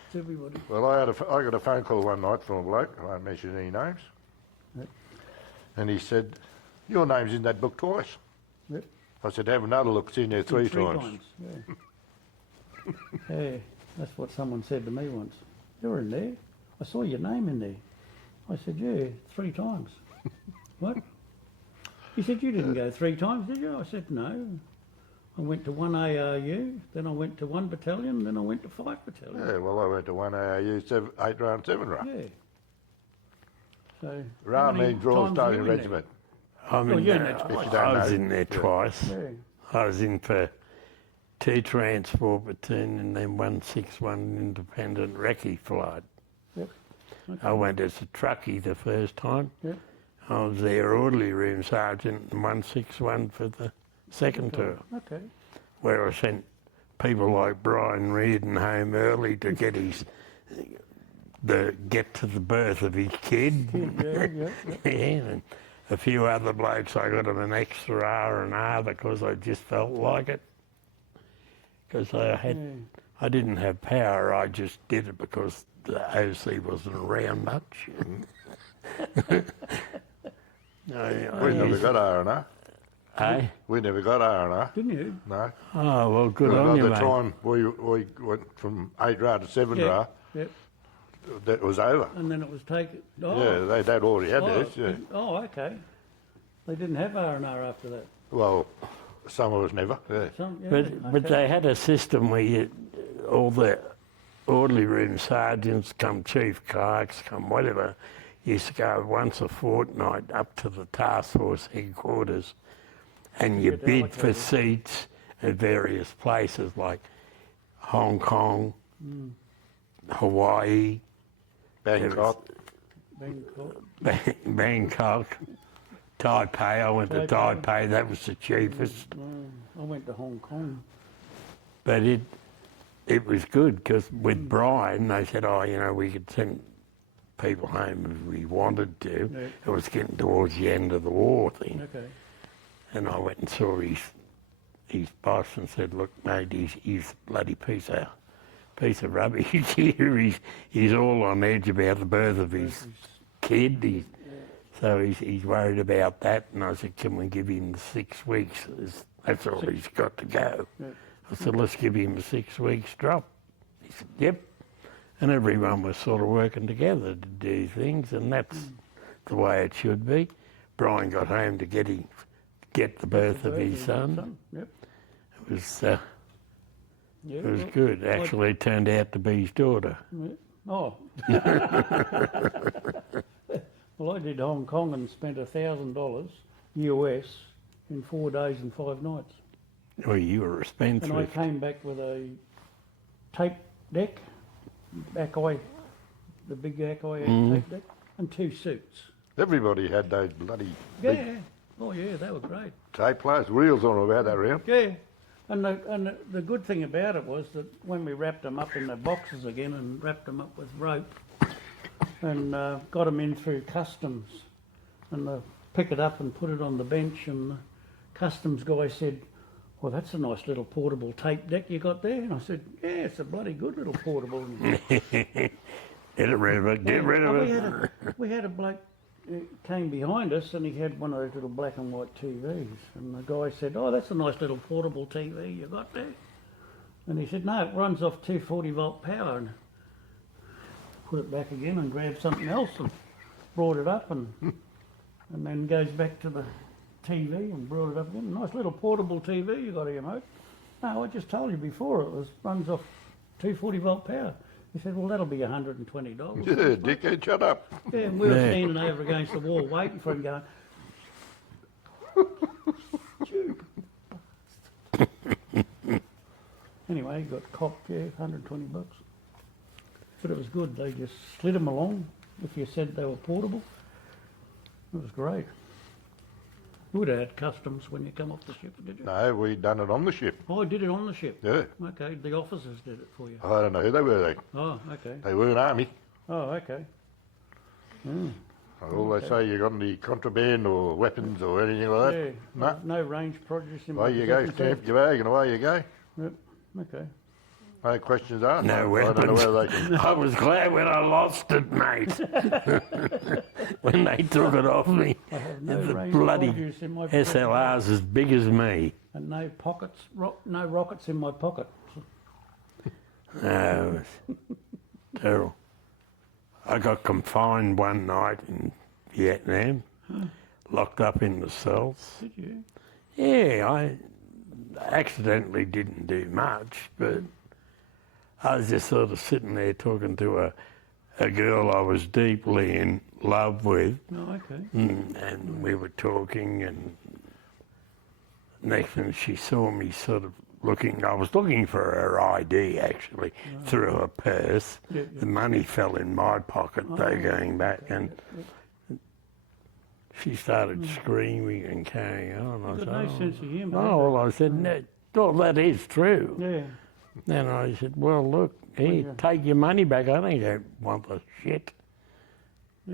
It's everybody. Well, I got a phone call one night from a bloke, I won't mention any names, Yep. and he said, "Your name's in that book twice." Yep. I said, "Have another look, it's in there three times. Yeah. Yeah, that's what someone said to me once. "You're in there. I saw your name in there." I said, "Yeah, 3 times." "What?" He said, "You didn't go 3 times, did you?" I said, "No. I went to 1 ARU, then I went to 1 battalion, then I went to 5 battalion." Yeah, well, I went to 1 ARU, 8 round, 7 round. Yeah. So, Ra how many means Royal times were Australian you in there? Regiment. I'm Oh, in you're in there. there twice. I was know. in there twice. Yeah. I was in for 2 transport platoon and then 161 independent recce flight. Yep. I went as a truckie the first time. Yep. I was their orderly room sergeant in 161 for the second tour, Okay. where I sent people like Brian Reardon home early to get get to the birth of his kid. Yeah. Yeah, and a few other blokes, I got them an extra R&R because I just felt like it. Because I didn't have power, I just did it because the OC wasn't around much. We never got R&R. Eh? We never got R&R. Didn't you? No. Oh, well, good But on you, at the mate. time we went from 8 RA to 7 RA, Yep. that was over. And then it was taken. Yeah, they'd already had this. Yeah. Okay. They didn't have R&R after that. Well, some of us never. Yeah. But they had a system where all the orderly room sergeants, come chief clerks, come whatever, used to go once a fortnight up to the task force headquarters and you get bid for allocated. seats at various places like Hong Kong, Hawaii, Bangkok. Bangkok, Taipei. I went to Taipei. Taipei, that was the cheapest. I went to Hong Kong. But it was good because with Brian, they said, "Oh, you know, we could send people home if we wanted to." Yeah. It was getting towards the end of the war thing. Okay. And I went and saw his boss and said, "Look, mate, he's a bloody piece of rubbish here. He's all on edge about the birth of his kid. So he's worried about that." And I said, "Can we give him 6 weeks? That's all he's got to go." Yeah. I said, "Let's give him a 6 weeks drop." He said, "Yep." And everyone was sort of working together to do things, and that's the way it should be. Brian got home to get the birth of his son. Yep. It was Yeah, it was good. Actually, it turned out to be his daughter. Oh. Well, I did Hong Kong and spent $1,000 US in 4 days and 5 nights. Well, you were a And I spendthrift. came back with a tape deck, Ackeye, the big Ackeye tape deck, and 2 suits. Everybody had those bloody Yeah. big Oh yeah, they were great. tape players, reels on about that round. Yeah. And the good thing about it was that when we wrapped them up in the boxes again and wrapped them up with rope and got them in through customs and pick it up and put it on the bench, and the customs guy said, "Well, that's a nice little portable tape deck you got there." And I said, "Yeah, it's a bloody good little portable." Get rid of it. Get rid of it. We had a bloke came behind us and he had one of those little black and white TVs, and the guy said, "Oh, that's a nice little portable TV you got there." And he said, "No, it runs off 240 volt power." And put it back again and grabbed something else and brought it up, and then goes back to the TV and brought it up again. "Nice little portable TV you got here, mate." "No, I just told you before, runs off 240 volt power." He said, well, that'll be $120. Yeah, dickhead, shut up. Yeah, and we were Yeah. standing over against the wall waiting for him going, anyway, he got copped, yeah, $120. But it was good. They just slid them along if you said they were portable. It was great. You would have had customs when you come off the ship, did you? No, we done it on the ship. Oh, I did it on the ship. Yeah. Okay, the officers did it for you. I don't know who they were. Oh, okay. They weren't army. Oh, okay. Mm. All they say, you got any contraband or weapons or anything like Yeah, that? No. no range produce in my Away you go, possession, stamp your bag and away you go. Yep, okay. No questions asked. No I don't know weapons. whether they can. I was glad when I lost it, mate. When they took it off me. I have no The range bloody produce in my possession. SLR's as big as me. And no pockets, no rockets in my pocket. No, it was terrible. I got confined one night in Vietnam, locked up in the cells. Did you? Yeah, I accidentally didn't do much, but I was just sort of sitting there talking to a girl I was deeply in love with, Oh, okay. and we were talking, and next thing she saw me sort of looking, I was looking for her ID actually, through her purse. Yeah, yeah. The money fell in my pocket, though, going back, and she started screaming and carrying on. I You've said, got no sense of humour. oh, well, I said, no, well, that is true. Yeah. Then I said, well, look, here, take your money back. I don't want the shit.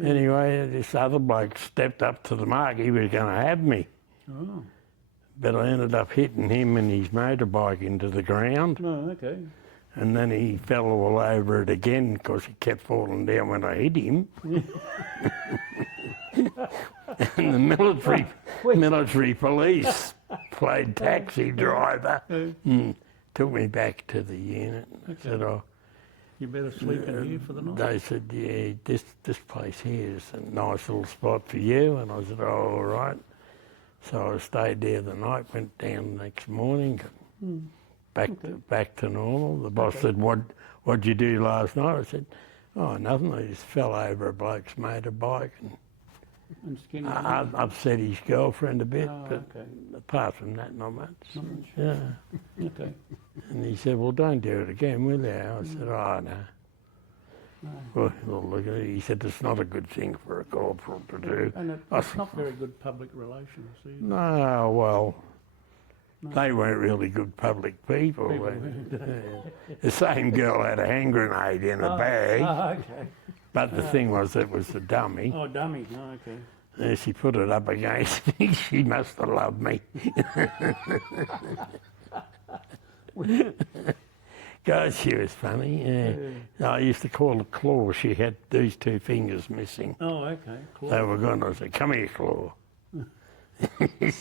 Anyway, this other bloke stepped up to the mark. He was going to have me. Oh. But I ended up hitting him and his motorbike into the ground. Oh, okay. And then he fell all over it again because he kept falling down when I hit him. And the military police played taxi driver. Took me back to the unit. Said, oh, You better sleep in here for the night. they said, yeah, this place here is a nice little spot for you. And I said, oh, all right. So I stayed there the night, went down the next morning, back to normal. The boss said, what'd you do last night? I said, oh, nothing. I just fell over a bloke's motorbike And skinny. and I upset his girlfriend a bit, Oh, but okay. apart from that, not much. Not much. Yeah. Okay. And he said, well, don't do it again, will you? I said, oh, no. Well, look at it. He said, it's not a good thing for a corporal to do. And it's not very good public relations. either. No, well, they weren't really good public people. The same girl had a hand grenade in her bag, Oh, okay. but the thing was, it was a dummy. Oh, dummy. Oh, okay. And she put it up against me. She must have loved me. God, she was funny. Yeah. I used to call her Claw. She had these two fingers missing. Oh, okay. Cool. They were gone. I said, come here, Claw.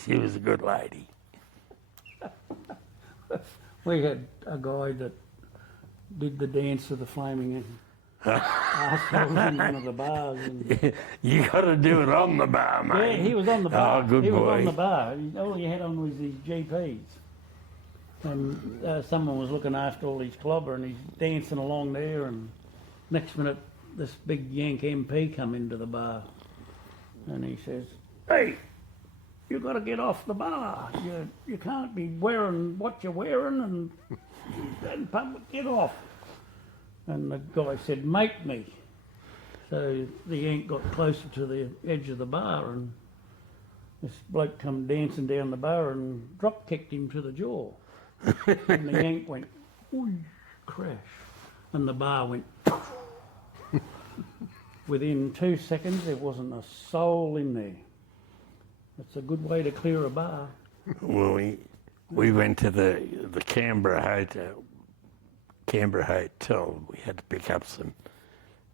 She was a good lady. We had a guy that did the dance of the flaming arseholes in one of the bars. And, You got to do it on the bar, mate. yeah, he was on the bar. Oh, good he boy. was on the bar. All he had on was his GPs. And someone was looking after all his clobber and he's dancing along there and next minute this big Yank MP come into the bar and he says, hey, you got to get off the bar. You can't be wearing what you're wearing and in public, get off. And the guy said, make me. So the Yank got closer to the edge of the bar and this bloke come dancing down the bar and drop kicked him to the jaw. And the Yank went, ooh, crash. And the bar went, within 2 seconds there wasn't a soul in there. It's a good way to clear a bar. Well, we went to the Canberra Hotel. We had to pick up some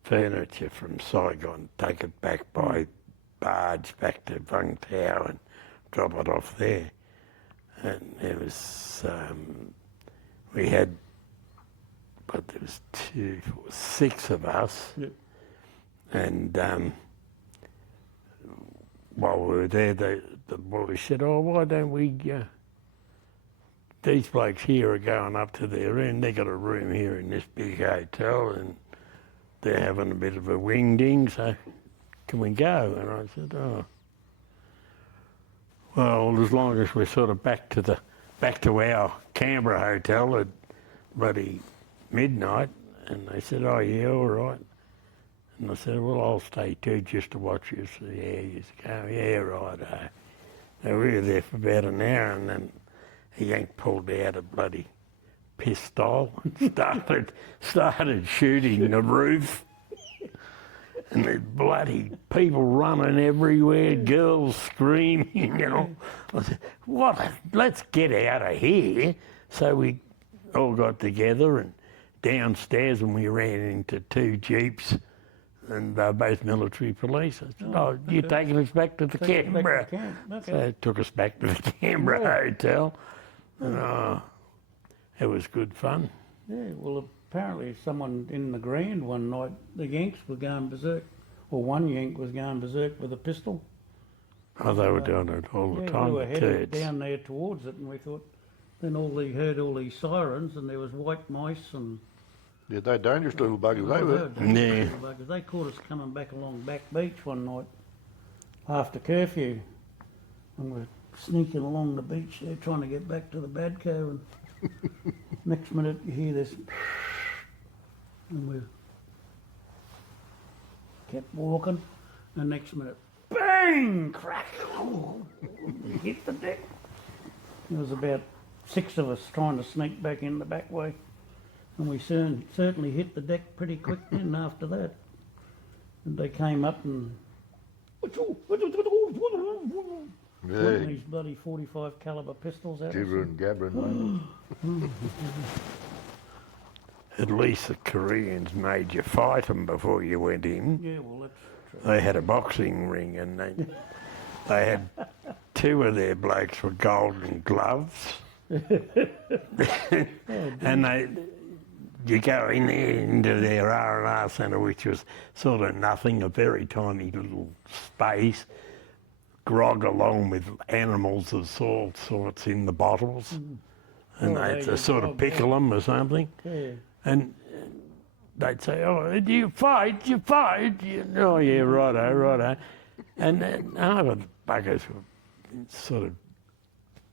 furniture from Saigon, take it back by barge back to Vung Tau and drop it off there. And there was, we had, but there was 2, 4, 6 of us. Yep. And while we were there, the boy said, oh, why don't we these blokes here are going up to their room. They got a room here in this big hotel, and they're having a bit of a wing-ding, so can we go? And I said, oh, well, as long as we're sort of back to our Canberra hotel at bloody midnight. And they said, oh yeah, all right. And I said, well, I'll stay too, just to watch you. So yeah, you go, yeah, right. So we were there for about an hour, and then a yank pulled out a bloody pistol and started shooting the roof. And there's bloody people running everywhere, girls screaming, you know. I said, what? Let's get out of here. So we all got together and downstairs, and we ran into 2 jeeps, and they're both military police. I said, oh, you're taking us back to the Canberra. Okay. So they took us back to the Canberra hotel. And, it was good fun. Yeah, well, apparently someone in the Grand one night, the Yanks were going berserk, or one Yank was going berserk with a pistol. Oh, they were doing it all the time. We were headed kids. down there towards it, and we thought, then heard all these sirens, and there was white mice and... Yeah, they're dangerous little buggers, they were. Yeah. They caught us coming back along Back Beach one night after curfew, and we're sneaking along the beach there trying to get back to the Badco, and next minute you hear this, and we kept walking, and next minute, bang, crack, we hit the deck. There was about 6 of us trying to sneak back in the back way, and we certainly hit the deck pretty quick then after that. And they came up and Yeah, these bloody 45 caliber pistols out. gibbering, gabbering, mate. At least the Koreans made you fight them before you went in. Yeah, well, that's true. They had a boxing ring, and they had 2 of their blokes with golden gloves. And you go in there into their R&R centre, which was sort of nothing, a very tiny little space, grog along with animals of all sorts in the bottles, and they'd sort of pickle them or something. Yeah. And they'd say, oh, do you fight? You fight? Oh, yeah, righto. And other buggers were sort of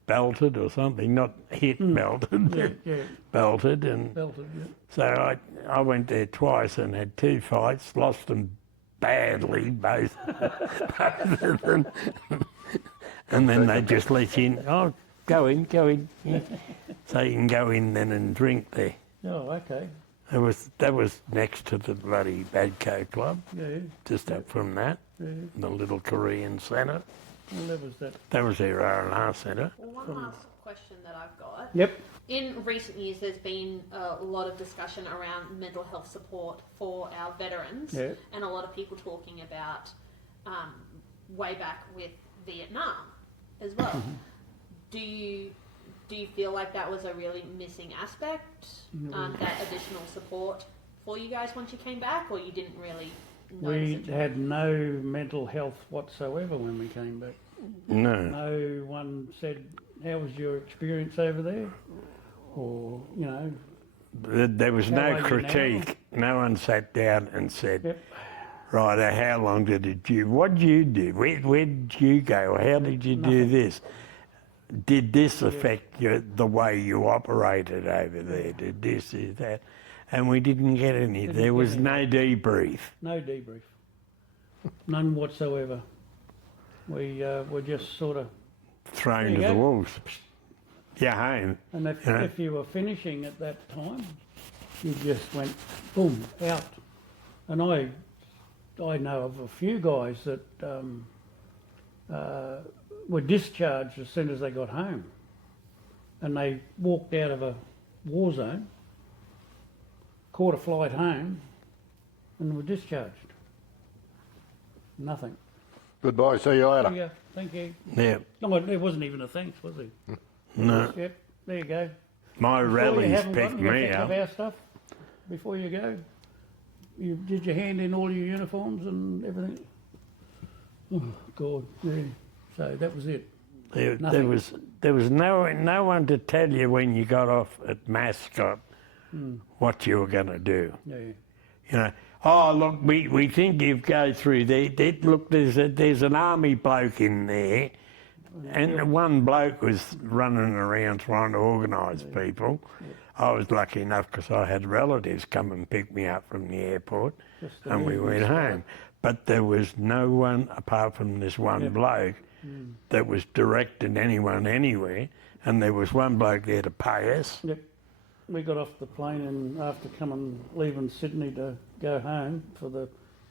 belted or something, not hit, belted, Yeah. belted. And Belted, yeah. so I went there twice and had 2 fights, lost them badly, both of them. And then they just let you in, oh, go in. Yeah. So you can go in then and drink there. Oh, okay. That was next to the bloody Badco Club, Yeah. just up from that, the little Korean centre. Well, that was that. That was their R&R centre. One last question that I've got. Yep. In recent years, there's been a lot of discussion around mental health support for our veterans, Yeah. and a lot of people talking about way back with Vietnam as well. Do you feel like that was a really missing aspect, that additional support for you guys once you came back, or you didn't really notice We it? had no mental health whatsoever when we came back. No. No one said, how was your experience over there? Or, you know, There was How no are you critique. No one sat down and said, yep. right, how long did it do? What did you do? Where did you go? How did you do this? Did this affect the way you operated over there? Did this, did that? And we didn't get any. There was no debrief. No debrief. None whatsoever. We were just sort of, Thrown There you to the go. wolves. You're home. and if, Yeah. if you were finishing at that time, you just went, boom, out. And I know of a few guys that were discharged as soon as they got home. And they walked out of a war zone, caught a flight home, and were discharged. Nothing. Goodbye, see you later. Yeah, thank you. Yeah. No, it wasn't even a thanks, was it? No. Yep, there you go. My Before you rallies haven't picked gotten, you me have to up. have our stuff before you go. Did you hand in all your uniforms and everything? Oh, God, yeah. So that was it. There Nothing. was no one to tell you when you got off at Mascot what you were going to do. Yeah. You know, oh look, we think you go through there. Look, there's an army bloke in there, and one bloke was running around trying to organise people. I was lucky enough because I had relatives come and pick me up from the airport, Just the and we movement went start. home. But there was no one apart from this one bloke that was directing anyone anywhere, and there was one bloke there to pay us. Yep. We got off the plane and after leaving Sydney to go home for the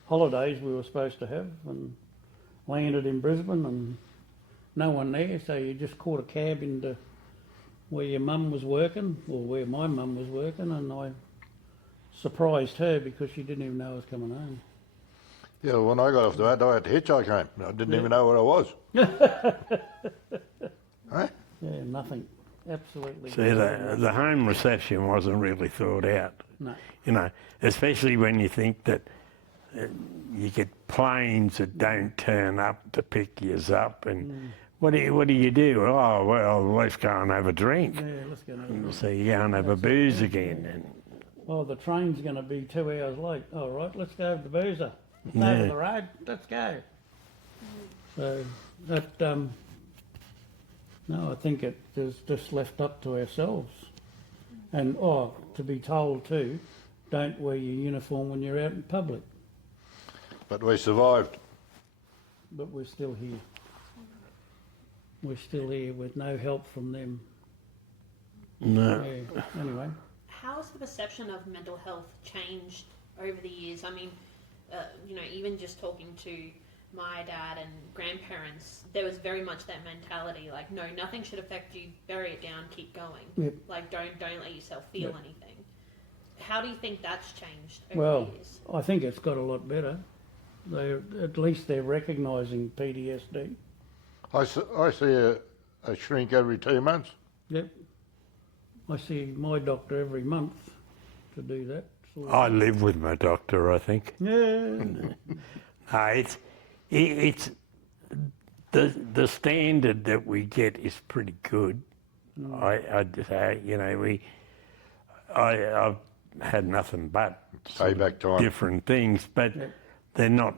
holidays we were supposed to have, and landed in Brisbane and no one there, so you just caught a cab into where your mum was working, or where my mum was working, and I surprised her because she didn't even know I was coming home. Yeah, when I got off the boat, I had to hitchhike home. I didn't even know where I was. Hey? Yeah, nothing. Absolutely. See, the home reception wasn't really thought out. No. You know, especially when you think that you get planes that don't turn up to pick you up, and what do you do? Oh well, let's go and have a drink. Yeah, let's go now. So you go and have a booze again, and Oh, the train's going to be 2 hours late. All right, let's go have the boozer. It's over the road. Let's go. So that no, I think it is just left up to ourselves. And to be told too, don't wear your uniform when you're out in public. But we survived. But we're still here. We're still here with no help from them. no. Yeah. Anyway. How has the perception of mental health changed over the years? I mean, you know, even just talking to my dad and grandparents, there was very much that mentality, like, no, nothing should affect you, bury it down, keep going. Yep. Like, don't let yourself feel Yep. anything. How do you think that's changed over Well, the years? I think it's got a lot better. At least they're recognising PTSD. I see a shrink every 2 months. Yep. I see my doctor every month to do that. sort of I live with my doctor, I think. thing. No, it's the standard that we get is pretty good. I'd say, you know, I've had nothing but sort of Payback time. different things, but Yep. they're not.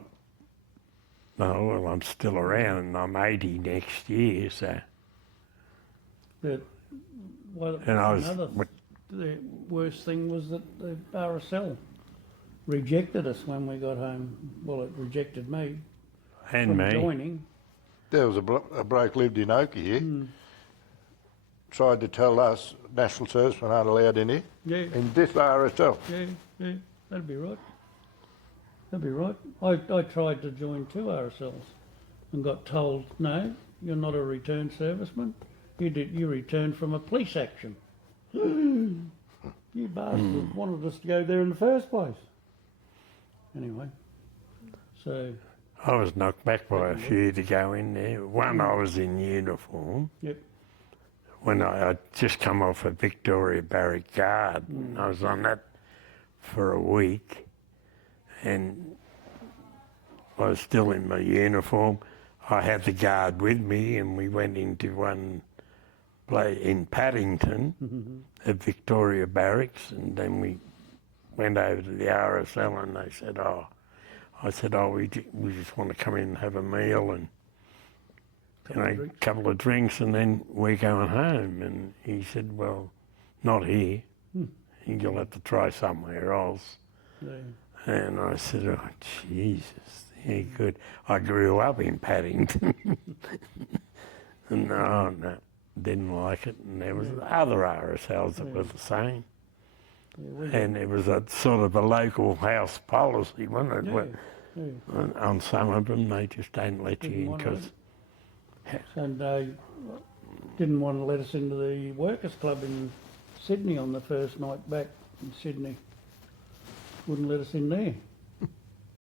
Oh well, I'm still around, and I'm 80 next year, so. But And I was. the worst thing was that the RSL rejected us when we got home. Well, it rejected me And from me. joining. There was a bloke lived in Oakey here. Tried to tell us national servicemen aren't allowed in here. Yeah, In this RSL. yeah, that'd be right. That'd be right. I tried to join 2 RSLs and got told, no, you're not a returned serviceman. You returned from a police action. You bastard wanted us to go there in the first place. Anyway, so, I was knocked back by a few to go in there. One, I was in uniform. yep, When I'd just come off a Victoria Barrack Guard. I was on that for a week, and I was still in my uniform. I had the guard with me, and we went into one place in Paddington at Victoria Barracks, and then we went over to the RSL, and they said, I said, we just want to come in and have a meal and a couple of drinks, and then we're going home. And he said, well, not here. You'll have to try somewhere else. yeah, And I said, oh, Jesus, yeah, good. I grew up in Paddington. And no, didn't like it. And there was other RSLs that were the same. And it was a sort of a local house policy, wasn't it? On some of them, they just don't let you in because... And didn't want to let us into the Workers' Club in Sydney on the first night back in Sydney. Wouldn't let us in there.